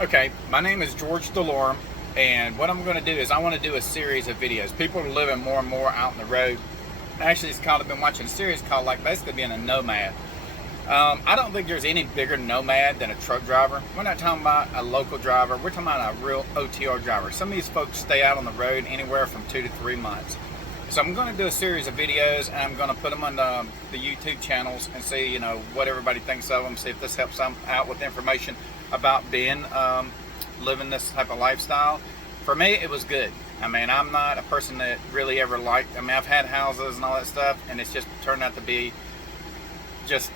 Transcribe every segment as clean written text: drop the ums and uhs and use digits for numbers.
Okay, my name is George DeLorme, and what I'm going to do is I want to do a series of videos. People are living more and more out on the road. Actually, I've been watching a series called like basically being a nomad. I don't think there's any bigger nomad than a truck driver. We're not talking about a local driver. We're talking about a real OTR driver. Some of these folks stay out on the road anywhere from 2 to 3 months. So I'm going to do a series of videos, and I'm going to put them on the YouTube channels and see, what everybody thinks of them. See if this helps them out with information about being living this type of lifestyle. For me, it was good. I mean, I'm not a person that really ever liked. I mean, I've had houses and all that stuff, and it's just turned out to be just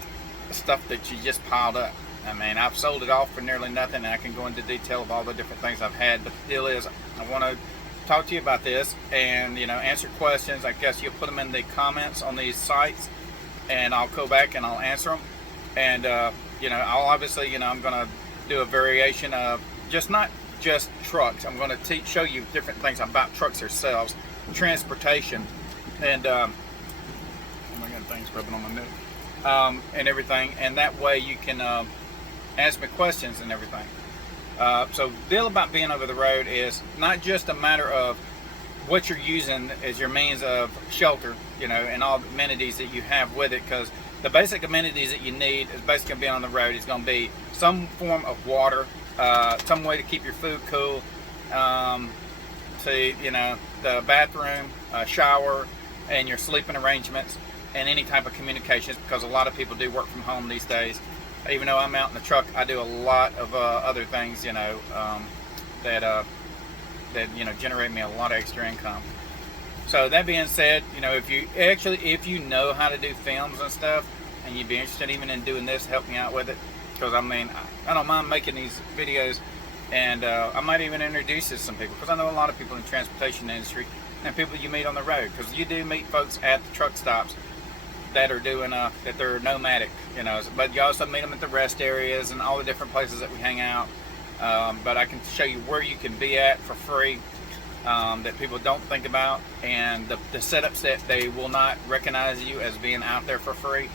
stuff that you just piled up. I mean, I've sold it off for nearly nothing, and I can go into detail of all the different things I've had. But the deal is, I want to talk to you about this and answer questions. I guess you'll put them in the comments on these sites, and I'll go back and I'll answer them. And I'll obviously I'm going to do a variation of not just trucks. I'm going to show you different things about trucks themselves, transportation, and oh my God, things rubbing on my nose, and everything. And that way you can ask me questions and everything. So the deal about being over the road is not just a matter of what you're using as your means of shelter, and all the amenities that you have with it, because the basic amenities that you need is basically being on the road is going to be some form of water, some way to keep your food cool, the bathroom, shower, and your sleeping arrangements, and any type of communications, because a lot of people do work from home these days. Even though I'm out in the truck, I do a lot of other things, that generate me a lot of extra income. So that being said, if you know how to do films and stuff, and you'd be interested even in doing this, help me out with it. Because I don't mind making these videos, and I might even introduce this to some people, because I know a lot of people in the transportation industry and people you meet on the road, because you do meet folks at the truck stops that are doing that they're nomadic, but you also meet them at the rest areas and all the different places that we hang out. But I can show you where you can be at for free, that people don't think about, and the setups that they will not recognize you as being out there for free.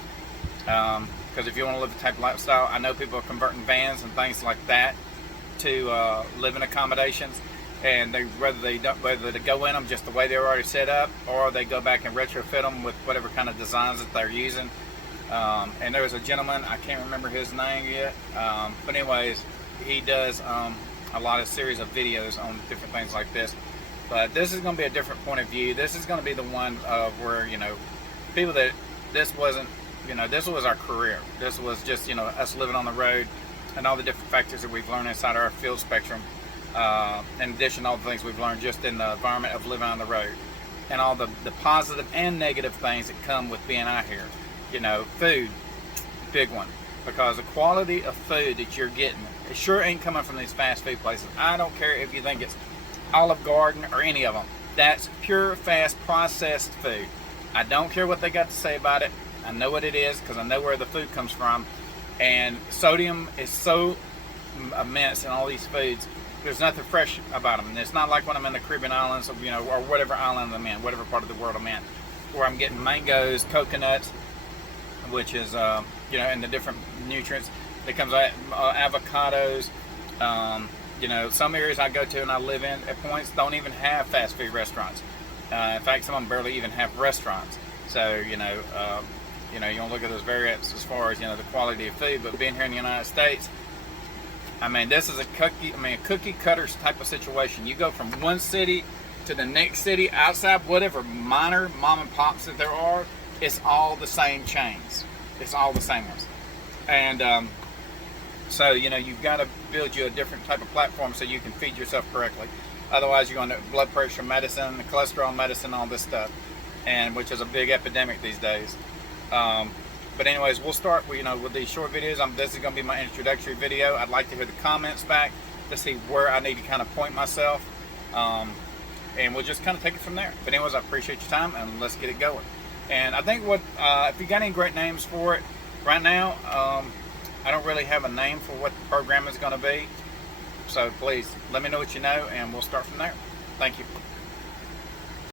Because if you want to live the type of lifestyle, I know people are converting vans and things like that to living accommodations, and whether they go in them just the way they're already set up, or they go back and retrofit them with whatever kind of designs that they're using. And there was a gentleman, I can't remember his name yet, but anyways, he does a lot of series of videos on different things like this. But this is going to be a different point of view. This is going to be the one of where people that this wasn't, this was our career. This was just us living on the road, and all the different factors that we've learned inside our field spectrum. In addition to all the things we've learned just in the environment of living on the road, and all the positive and negative things that come with being out here. Food, big one, because the quality of food that you're getting, it sure ain't coming from these fast food places. I don't care if you think it's Olive Garden or any of them. That's pure, fast, processed food. I don't care what they got to say about it. I know what it is, because I know where the food comes from. And sodium is so immense in all these foods. There's nothing fresh about them. And it's not like when I'm in the Caribbean islands, or whatever island I'm in, whatever part of the world I'm in, where I'm getting mangoes, coconuts, which is, and the different nutrients that comes out, avocados. Some areas I go to and I live in at points don't even have fast food restaurants. In fact, some of them barely even have restaurants. So, you want to look at those variants as far as, the quality of food. But being here in the United States, this is a cookie cutters type of situation. You go from one city to the next city, outside whatever minor mom and pops that there are, it's all the same chains. It's all the same ones. And so, you've got to build you a different type of platform so you can feed yourself correctly. Otherwise, you're going to blood pressure medicine, cholesterol medicine, all this stuff, and which is a big epidemic these days. But anyways, we'll start with these short videos. This is going to be my introductory video. I'd like to hear the comments back to see where I need to kind of point myself. And we'll just kind of take it from there. But anyways, I appreciate your time, and let's get it going. And I think if you got any great names for it, right now, I don't really have a name for what the program is going to be. So please, let me know what you know, and we'll start from there. Thank you.